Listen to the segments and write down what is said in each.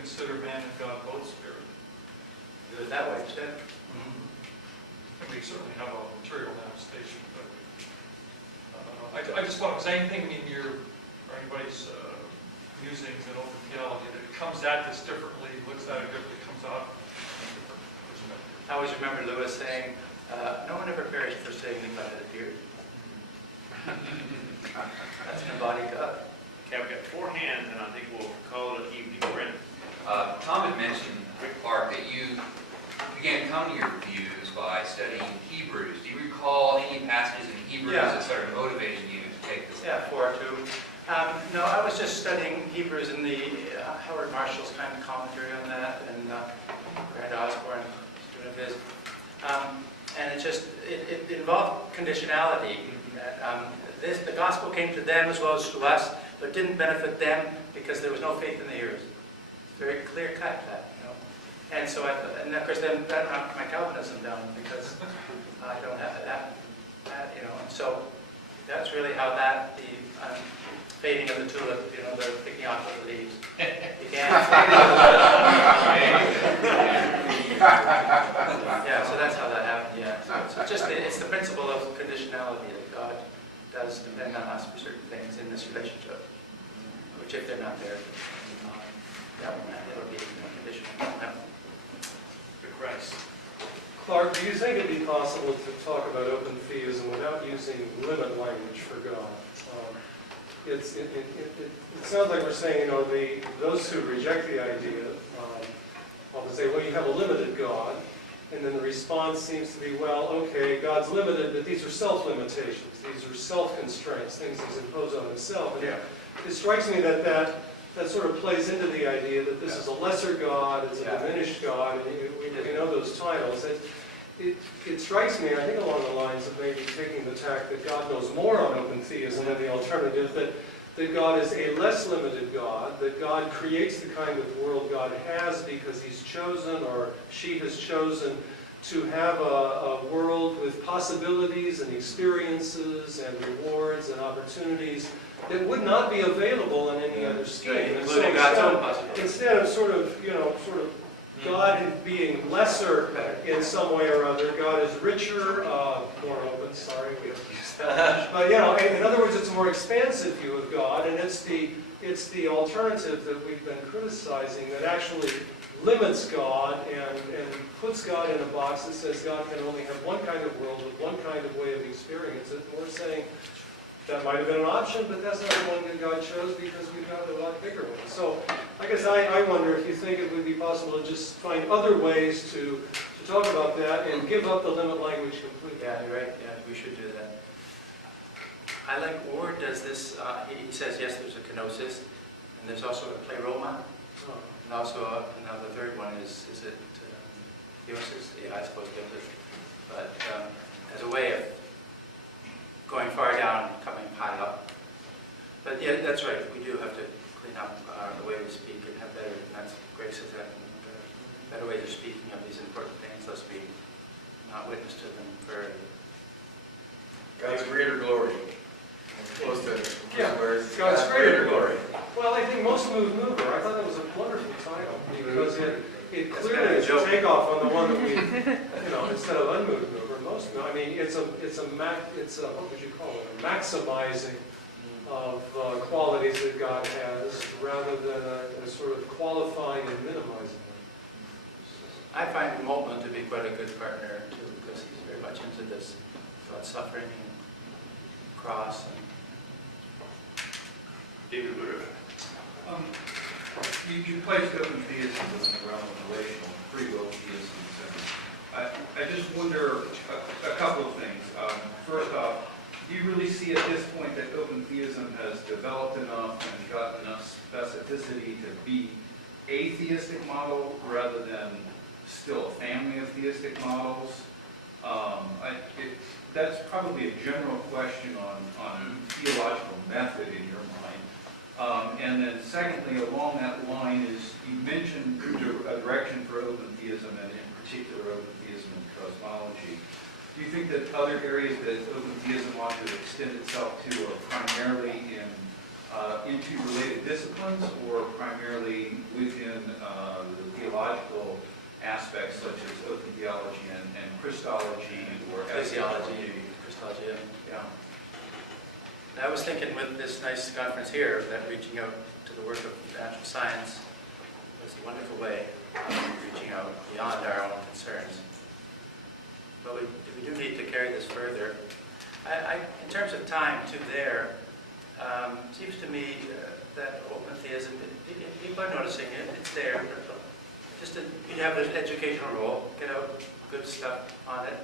consider man and God both spirit. Do it that way instead. And we certainly have a material manifestation, but I just want to say anything in your or anybody's musings in Open Theology that comes at this differently, looks at it differently, comes out in a different perspective. I always remember Lewis saying, no one ever perished for saying that God had appeared. That's an embodied God. Okay, we've got 4 hands, and I think we'll call it an evening. Brent. Tom had mentioned, Rick Clark, that you began coming to your views by studying Hebrews. Do you recall any passages in Hebrews that started motivating you to take this? Yeah, 4 or 2. No, I was just studying Hebrews in the Howard Marshall's kind of commentary on that, and Grant Osborne, student of his. And it involved conditionality. The gospel came to them as well as to us, but didn't benefit them because there was no faith in the hearers. It's very clear cut, that, you know. And so, and of course, then that knocked my Calvinism down because I don't have that, you know. And so that's really how the fading of the tulip, you know, the picking off of the leaves began. Yeah, so that's how that happened. Yeah, so it's the principle of conditionality that God does depend on us for certain things in this relationship, which if they're not there, it'll be conditional. For Christ. Clark, do you think it'd be possible to talk about open theism without using limit language for God? It sounds like we're saying, you know, those who reject the idea often say, well, you have a limited God, and then the response seems to be, well, okay, God's limited, but these are self-limitations, these are self-constraints, things he's imposed on himself. And it strikes me that sort of plays into the idea that this is a lesser God, it's a diminished God, and we know those titles. It strikes me, I think along the lines of maybe taking the tack that God knows more on open theism than the alternative, that God is a less limited God, that God creates the kind of world God has because he's chosen or she has chosen to have a world with possibilities and experiences and rewards and opportunities that would not be available in any other scheme. Including God's own possibilities. Instead of sort of God being lesser in some way or other, God is richer, more open, sorry, we have to use that. But, you know, in other words, it's a more expansive view of God, and it's the alternative that we've been criticizing that actually limits God and puts God in a box that says God can only have one kind of world with one kind of way of experience it. And we're saying that might have been an option, but that's not the one that God chose because we've got a lot bigger one. So I guess I wonder if you think it would be possible to just find other ways to talk about that and give up the limit language completely. Yeah, you're right. Yeah, we should do that. I like Ward does this. He says, yes, there's a kenosis, and there's also a pleroma, and also now the third one is it theosis? Yeah, I suppose theosis. But as a way of going far down, coming high up. But yeah, that's right. We do have to clean up the way we speak and have better, and that's Greg says that, better ways of speaking of these important things, lest we not witness to them very. God's greater glory. Close to God's greater glory. Well, I think most moved mover. I thought that was a wonderful title because it clearly is a takeoff on the one that we, instead of unmoved mover. Most, I mean, it's a what would you call it? A maximizing of qualities that God has, rather than a sort of qualifying and minimizing them. I find Moltmann to be quite a good partner too, because he's very much into this about suffering and cross. And David Woodruff. You placed open theism within the realm of relational free will theism. I just wonder a couple of things. First off, do you really see at this point that open theism has developed enough and got enough specificity to be a theistic model rather than still a family of theistic models? That's probably a general question on theological method in your mind. And then secondly, along that line is, you mentioned a direction for open theism, and in particular open theism and cosmology. Do you think that other areas that open theism ought to extend itself to are primarily into related disciplines, or primarily within theological aspects such as open theology and Christology or Physiology, Christology, yeah. And I was thinking with this nice conference here, that reaching out to the work of natural science was a wonderful way of reaching out beyond our own concerns. But we do need to carry this further. In terms of time to there, seems to me that open theism, people are noticing it, it's there. Just you have an educational role, get out good stuff on it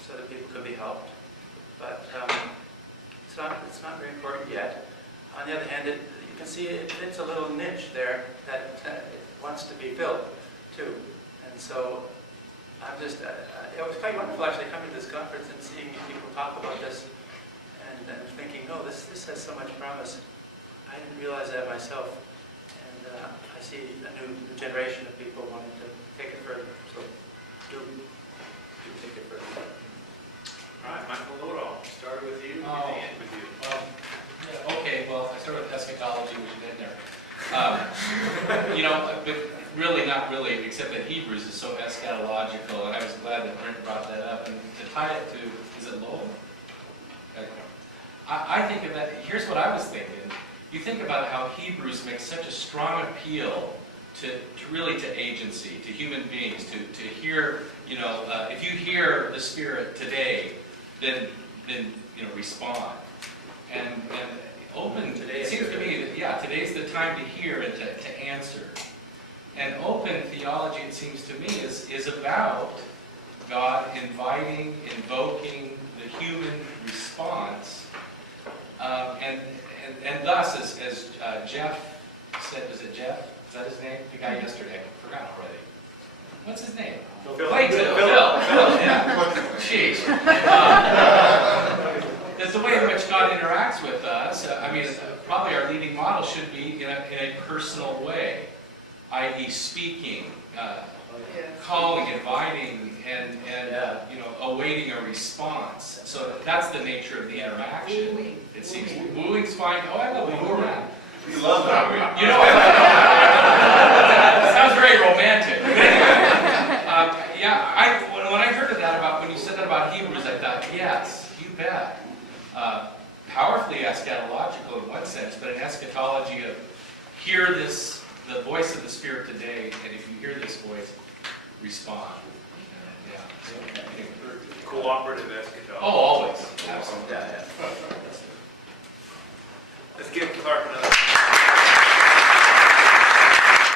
so that people can be helped. But it's not very important yet. On the other hand, you can see it fits a little niche there that it wants to be filled too. And so I'm just, it was quite wonderful actually coming to this conference and seeing people talk about this and thinking, no, this has so much promise. I didn't realize that myself. And I see a new generation of people wanting to take it further. So do take it further. All right, Michael Lodall, started with you, Oh. we end with you. Yeah, okay, well, I started with eschatology, which is in there. But really, not really, except that Hebrews is so eschatological, and I was glad that Brent brought that up. And to tie it to, is it Lowell? I think of that, here's what I was thinking. You think about how Hebrews makes such a strong appeal to really to agency, to human beings, to hear, if you hear the Spirit today, then respond. And open, it seems to me that, today's the time to hear and to answer. And open theology, it seems to me, is about God inviting, invoking the human response. And thus, as Jeff said, was it Jeff? Is that his name? The guy yesterday. I forgot already. What's his name? Phil. Phil, yeah. Jeez. That's the way in which God interacts with us. Probably our leading model should be in a personal way, i.e. speaking, calling, inviting, and awaiting a response. So that's the nature of the interaction. It seems wooing's fine. Oh, I love wooing. We love that. Sounds very romantic. When I heard of that when you said that about Hebrews, I thought, yes, you bet. Powerfully eschatological in one sense, but an eschatology of hear the voice of the Spirit today, and if you hear this voice, respond. Cooperative eschatology. Oh, always. Absolutely. Yeah. Let's give Clark another